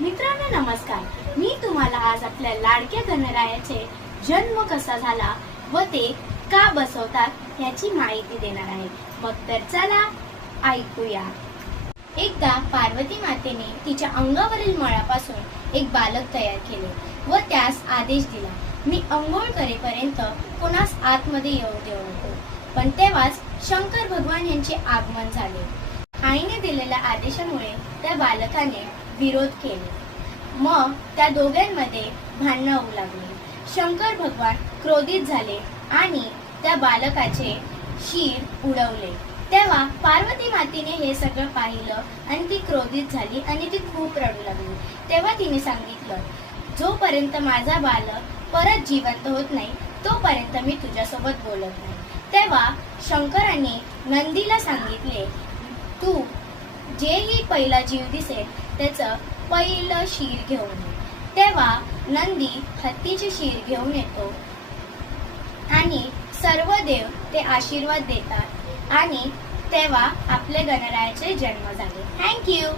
मित्रांनो नमस्कार. मी तुम्हाला आज आपल्या लाडक्या गणरायाचे जन्म कसा झाला व ते का बसवतात याची माहिती देणार आहे. मग तर चला ऐकूया. एकदा पार्वती मातेने तिच्या अंगावरील मळापासून एक बालक तयार केले व त्यास आदेश दिला, मी अंघोळ करेपर्यंत कोणास आतमध्ये येऊ देऊ नको. पण तेव्हाच शंकर भगवान यांचे आगमन झाले. आईने दिलेल्या आदेशामुळे त्या बालकाने विरोध केले. मग त्या दोघांमध्ये भांडण होऊ लागले. शंकर भगवान क्रोधित झाले आणि त्या बालकाचे शीर उडवले. तेव्हा पार्वती मातेने हे सगळं पाहिलं आणि ती क्रोधित झाली आणि ती खूप रडू लागली. तेव्हा तिने सांगितलं, जोपर्यंत माझा बालक परत जिवंत होत नाही तोपर्यंत मी तुझ्यासोबत बोलत नाही. तेव्हा शंकरांनी नंदीला सांगितले, तू जेही पहिला जीव दिसेल त्याचं पहिलं शीर घेऊन ये. तेव्हा नंदी हत्तीचे शीर घेऊन येतो आणि सर्व देव ते आशीर्वाद देतात आणि तेव्हा आपले गणरायाचे जन्म झाले. थँक्यू.